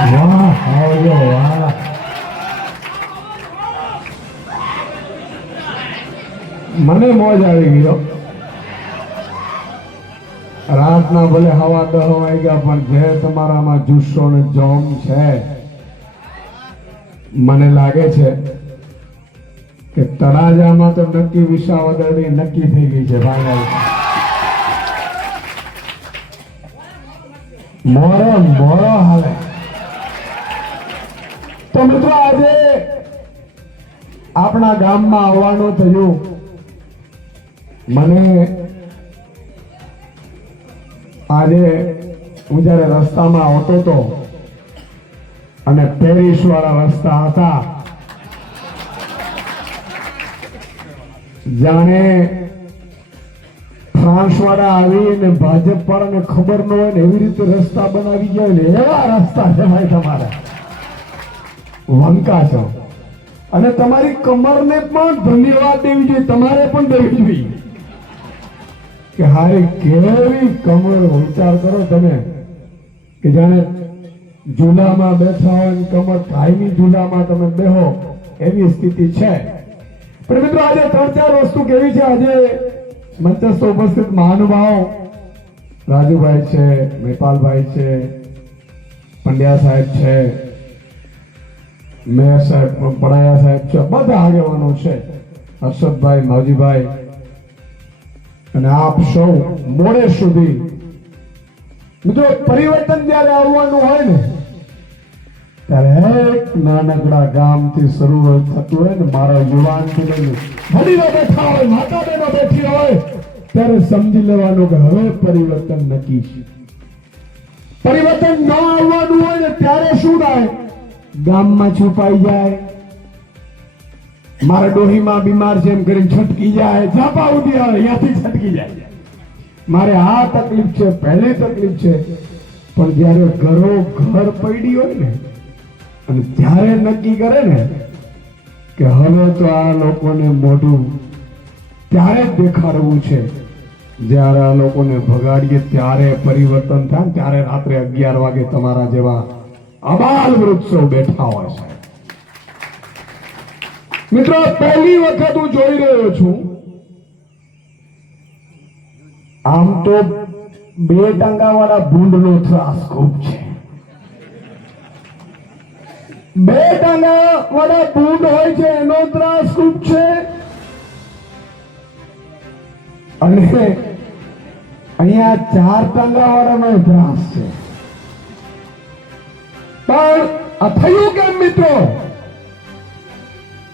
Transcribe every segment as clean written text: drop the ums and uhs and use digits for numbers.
વાહ આવજો વાહ. મને મોજ આવી ગયો. રાતના ભલે હવા 10 વાગ્યા પણ જે તમારામાં જુસ્સો ને જોમ છે, મને લાગે છે કે તળાજામાં તો નક્કી વિસાવદરની નક્કી થઈ ગઈ છે ભાઈ. મોરો મોરો હાલે. તો મિત્રો આજે આપણા ગામમાં આવવાનું થયું. મને આજે હું જયારે રસ્તામાં આવતો હતો અને પેરિસ વાળા રસ્તા હતા, જાણે ફ્રાન્સ વાળા આવીને ભાજપ વાળાને ખબર ન હોય ને એવી રીતે રસ્તા બનાવી ગયા ને એવા રસ્તા છે ભાઈ તમારા. વંકા છો અને તમારી કમરને પણ ધન્યવાદ દેવી જોઈએ, તમારે પણ દેવી જોઈએ કે હારી કેવી કમર. વિચાર કરો તમે કે જાણે ઝૂલામાં બેઠા હોય ને કમર કાયમી ઝૂલામાં તમે બેહો એવી સ્થિતિ છે. પણ મિત્રો આજે 3-4 વસ્તુ કેવી છે. આજે મંચસ્થ ઉપસ્થિત મહાનુભાવો રાજુભાઈ છે, મેપાલભાઈ છે, પંડ્યા સાહેબ છે, મેયર સાહેબ પડાયા સાહેબ છે, બધા આગેવાનો છે, હર્ષદભાઈ, માવજીભાઈ અને આપ સૌ મોડે સુધી. મિત્રો પરિવર્તન જયારે આવવાનું હોય ને ત્યારે એક નાનકડા ગામથી શરૂ થતું હોય ને, મારા યુવાનથી લઈને વડીલો બેઠા હોય, માતા બહેનો બેઠી હોય, ત્યારે સમજી લેવાનું કે હવે પરિવર્તન નક્કી છે. પરિવર્તન ન આવવાનું હોય ને ત્યારે શું થાય, ગામમાં છુપાઈ જાય, મારા ડોહીમાં બીમાર છે એમ કરીને છટકી જાય, ઝાપા ઉડી આવે ત્યાંથી છટકી જાય. મારે આ તકલીફ છે, પહેલી તકલીફ છે. પણ જયારે ઘરો ઘર પડી હોય ને અને ત્યારે નક્કી કરે ને કે હવે તો આ લોકોને મોઢું ત્યારે જ દેખાડવું છે, જ્યારે આ લોકોને ભગાડીએ ત્યારે પરિવર્તન થાય ને ત્યારે રાત્રે 11 વાગે તમારા જેવા અબાલ વૃક્ષો બેઠા હોય છે. મિત્રો પહેલી વખત હું જોઈ રહ્યો છું, આમ તો 2 ટાંગા વાળા ભૂંડનો ત્રાસ ખૂબ છે. 2 ટાંગા વાળા ભૂંડ હોય છે એનો ત્રાસ ખૂબ છે. અને અહીંયા 4 ટાંગા વાળાનો ત્રાસ છે. પણ આ થયું કેમ મિત્રો?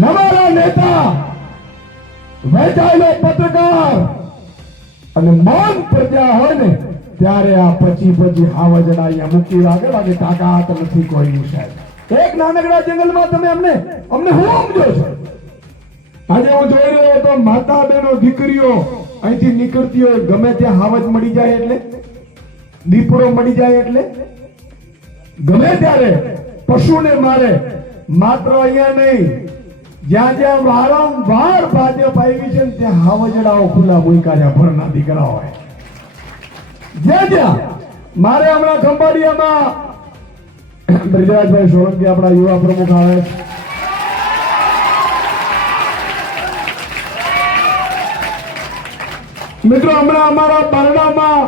નવારા નેતા, વહેંચાયેલો પત્રકાર અને મૌન પ્રજા હોય ને ત્યારે આ પછી હાવજડા અહીંયા મૂકી લાગે તાકાત નથી કોઈની સાહેબ. એક નાનકડા જંગલમાં તમે અમને હું સમજો છો. આજે હું જોઈ રહ્યો તો માતા બહેનો દીકરીઓ અહીંથી નીકળતી હોય, ગમે ત્યાં હાવજ મળી જાય એટલે, દીપડો મળી જાય એટલે ગમે ત્યારે પશુને મારે. માત્ર અહીંયા નહીં, જ્યાં જ્યાં વારંવાર ભાજપ આવી છે ત્યાં હાવજડાઓ ખુલ્લા મૂક્યા ભરના દીકરા હોય. જ્યાં જ્યાં મારે હમણાં ખંભાળિયામાં બ્રિજરાજભાઈ સોલંકી આપણા યુવા પ્રમુખ આવે છે. મિત્રો હમણાં અમારા બરડામાં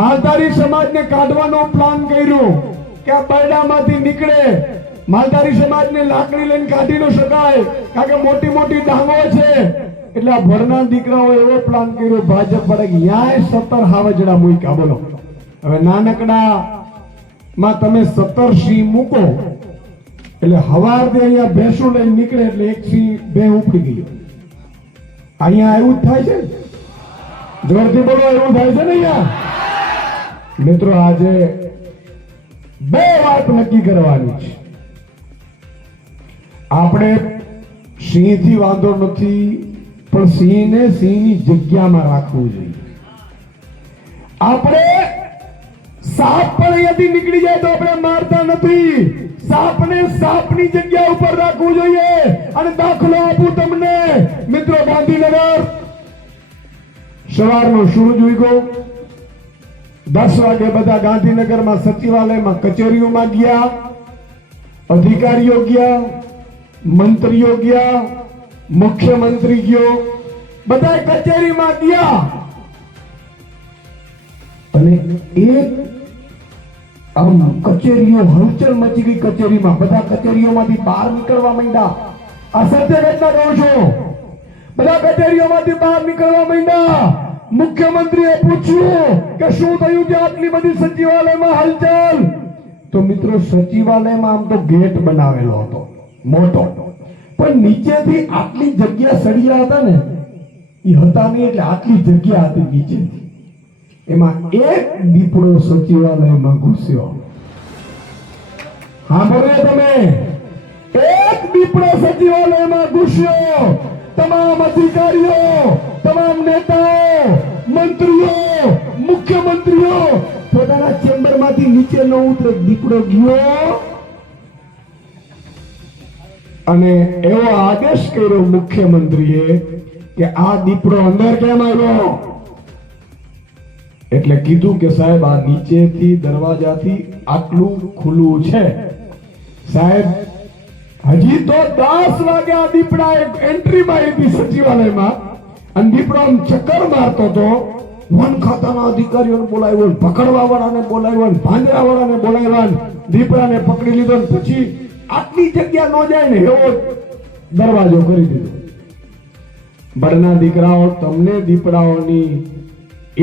માલધારી સમાજને કાઢવાનો પ્લાન કર્યો કે આ બરડામાંથી નીકળે. માલધારી સમાજને લાકડી લઈને કાઢી ન શકાય કારણ કે મોટી મોટી ડાંગો છે, એટલે આ ભરના દીકરાઓ એવો પ્લાન કર્યો ભાજપ વાળા કે ન્યાય 17 હાવજડા મૂક્યા. બોલો હવે નાનકડા માં તમે 17 સિંહ મૂકો એટલે હવારથી અહીંયા ભેંસો લઈને નીકળે એટલે એક સિંહ 2 ઉપડી ગયો. અહીંયા એવું જ થાય છે, જોરથી બોલો એવું થાય છે ને અહીંયા. મિત્રો આજે 2 વાત નક્કી કરવાની છે. આપણે સિંહથી વાંધો નથી, પણ સિંહને સિંહની જગ્યામાં રાખવું જોઈએ. આપણે સાપ પણ અહીંયાથી નીકળી જાય તો આપણે મારતા નથી, સાપને સાપની જગ્યા ઉપર રાખવું જોઈએ. અને દાખલો આપું તમને મિત્રો, ગાંધીનગર સવારનો સૂરજ ઉગ્યો, 10 વાગે બધા ગાંધીનગરમાં સચિવાલયમાં કચેરીઓમાં ગયા, અધિકારીઓ ગયા, મંત્રીઓ ગયા, મુખ્યમંત્રી ગયો, બધા કચેરીમાં ગયા અને એક આમ કચેરીઓ હલચલ મચી ગઈ. કચેરીમાં બધા કચેરીઓમાંથી બહાર નીકળવા માંડ્યા. આ સત્ય ઘટના કહું છું. બધા કચેરીઓમાંથી બહાર નીકળવા માંડ્યા. મુખ્યમંત્રીએ પૂછ્યું કે શું થયું છે આટલી બધી સચિવાલયમાં હલચલ? તો મિત્રો સચિવાલયમાં આમ તો ગેટ બનાવેલો હતો મોટો, પણ નીચેથી આટલી જગ્યા સળિયા હતા ને એ હતા નહીં, એટલે આટલી જગ્યા હતી નીચેથી. એમાં એક દીપડો સચિવાલયમાં ઘૂસ્યો. હા બોલે તમે, એક દીપડો સચિવાલયમાં ઘૂસ્યો. તમામ અધિકારીઓ, તમામ નેતાઓ, મંત્રીઓ, મુખ્યમંત્રીઓ પોતાના ચેમ્બરમાંથી નીચે ન ઉતરે. દીપડો ગયો અને એવો આદેશ કર્યો મુખ્યમંત્રીએ કે આ દીપડો અંદર કેમ આવ્યો? એટલે કીધું કે સાહેબ આ નીચેથી દરવાજાથી આટલું ખુલ્લું છે સાહેબ. હજી તો 10 વાગ્યા દીપડા એન્ટ્રી મારી હતી સચિવાલયમાં અને દીપડો ચક્કર મારતો હતો. વન ખાતાના અધિકારીઓને બોલાવ્યો, પકડવા વાળાને બોલાવ્યો, ભાંજરા વાળાને બોલાવ્યા, દીપડાને પકડી લીધો ને પછી આટલી જગ્યા ન જાય ને એવો દરવાજો કરી દીધો. બળના દીકરાઓ, તમને દીપડાઓની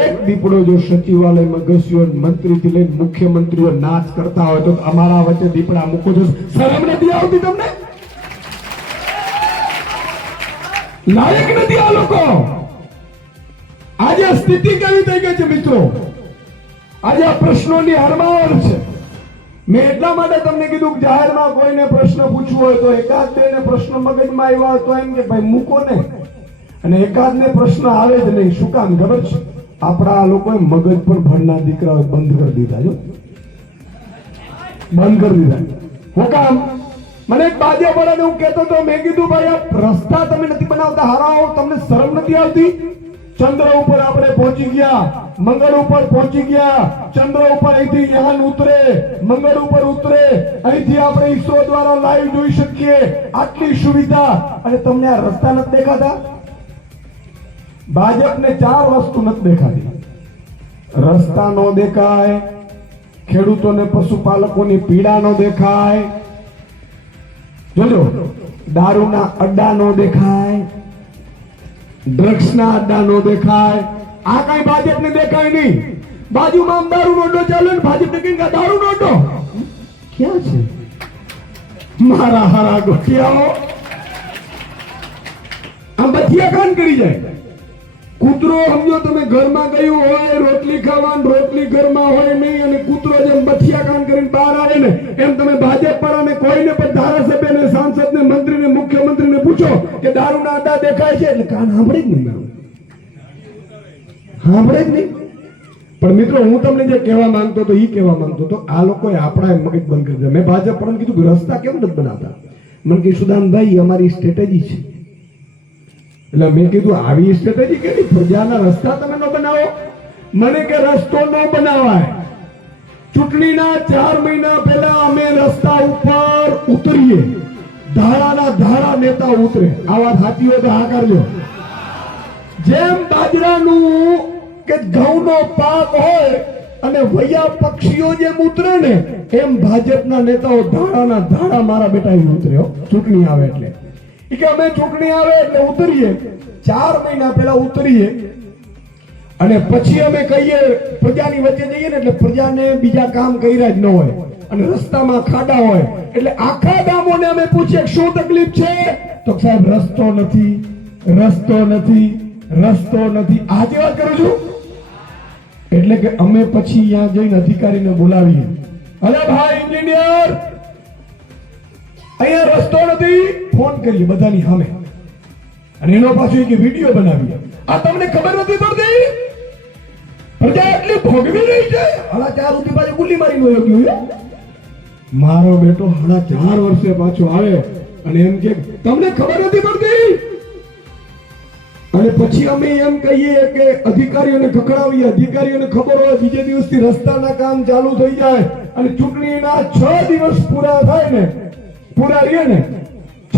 એક દીપડો જો સચિવાલયમાં ઘસ્યો, મંત્રીથી લઈને મુખ્યમંત્રીઓ નાચ કરતા હોય તો અમારા વચ્ચે દીપડા મૂકો છો, શરમ નથી આવતી તમને? લાયક નથી આ લોકો. આજે સ્થિતિ કેવી થઈ ગઈ છે મિત્રો? આજે આ પ્રશ્નોની હરમાળ છે. મેં એટલા માટે તમને કીધું કે જાહેરમાં કોઈને પ્રશ્ન પૂછવો હોય તો એકાદ બે ને પ્રશ્ન મગજમાં આવ્યા હોય તો એમ કે ભાઈ મૂકો ને, અને એકાદ ને પ્રશ્ન આવે જ નહીં. શું કામ ખબર છે? આપણા લોકોએ મગજ પર ભણના દીકરાઓ બંધ કરી દીધા. જો બંધ કરી દીધા. હું કામ? મને એક બાજે વાળાને હું કહેતો તો, મેં કીધું ભાઈ આ રસ્તા તમે નથી બનાવતા હારાઓ, તમને શરમ નથી આવતી? ચંદ્ર ઉપર આપણે પહોંચી ગયા, મંગળ ઉપર પહોંચી ગયા, ચંદ્ર ઉપર અહીંથી યાન ઉતરે, મંગળ ઉપર ઉતરે, અહીંથી આપણે ઈસરો દ્વારા લાઈવ જોઈ શકીએ. આટલી સુવિધા અને તમને આ રસ્તા નથી દેખાતા? ભાજપને 4 વસ્તુ નથી દેખાતી. રસ્તા નો દેખાય, ખેડૂતોને પશુપાલકોની પીડા નો દેખાય, જોજો દારૂના અડ્ડા નો દેખાય, ડ્રગ્સના અડ્ડા નો દેખાય. આ કઈ ભાજપને દેખાય નહીં. બાજુમાં દારૂ નો અડ્ડો ચાલે ને ભાજપને કઈ દારૂ નો અડ્ડો ક્યાં છે? મારા હારા ગોઠિયાઓ આમ બચિયા કાન કરી જાય. કૂતરો સમજો તમે ઘરમાં ગયું હોય રોટલી ખાવાનું, રોટલી ઘરમાં હોય નહીં અને કૂતરો જેમ બથિયા કાન કરીને બહાર આવે ને એમ તમે ભાજપ વાળાને કોઈને પણ ધારાસભ્યને, સાંસદને, મંત્રીને, મુખ્યમંત્રીને પૂછો કે દારૂના અડ્ડા દેખાય છે એટલે કાન સાંભળે જ નહીં. સાંભળે જ નહીં. પણ મિત્રો હું તમને જે કહેવા માંગતો હતો એ કહેવા માંગતો હતો, આ લોકોએ આપણા મગજ બંધ કરી દીધા. મેં ભાજપ પણ કીધું રસ્તા કેમ નથી બનાવતા? મને કે સુદાનભાઈ અમારી સ્ટ્રેટેજી છે. એટલે મેં કીધું આવી સ્ટ્રેટેજી કેવી? પ્રજાના રસ્તા તમે ન બનાવો? મને કે રસ્તો ન બનાવાય. ચૂંટણીના 4 મહિના પહેલા અમે રસ્તા ઉપર ઉતરીએ, ધારાના ધારા નેતા ઉતરે. આ વાત સાચી હોય તો હા કરજો. જેમ બાજરાનું કે ઘઉંનો પાક હોય અને વૈયા પક્ષીઓ જેમ ઉતરે ને એમ ભાજપના નેતાઓ ધારાના ધારા મારા બેટા ઉતરે. ચૂંટણી આવે એટલે કે અમે ચૂંટણી આવે એટલે ઉતરીએ, 4 મહિના પહેલા ઉતરીએ અને પછી અમે કહીએ પ્રજાની વચ્ચે જઈએ ને એટલે પ્રજાને બીજા કામ કર્યા જ ન હોય અને રસ્તામાં ખાડા હોય એટલે આખા ગામોને અમે પૂછીએ શું તકલીફ છે? તો સાહેબ રસ્તો નથી, રસ્તો નથી, રસ્તો નથી. આજે વાત કરું છું. એટલે કે અમે પછી ત્યાં જઈને અધિકારીને બોલાવીએ, અરે ભાઈ એન્જિનિયર અહીંયા રસ્તો નથી, ફોન કરીએ બધાની સામે અને એનો પાછો એક વિડીયો બનાવીએ. આ તમને ખબર નથી પડતી? પ્રજા એટલી ભોગવી રહી છે. 4.5 સુધી પાછું ગુલ્લી મારી ગયો. મારો બેટો 4.5 વર્ષે પાછો આવે અને એમ કે તમને ખબર નથી પડતી? અને પછી અમે એમ કહીએ કે અધિકારીઓને ખખડાવીએ, અધિકારીઓને ખબર હોય બીજે દિવસથી રસ્તાના કામ ચાલુ થઈ જાય અને ચૂંટણીના 6 દિવસ પૂરા થાય ને, પૂરા રહીએ ને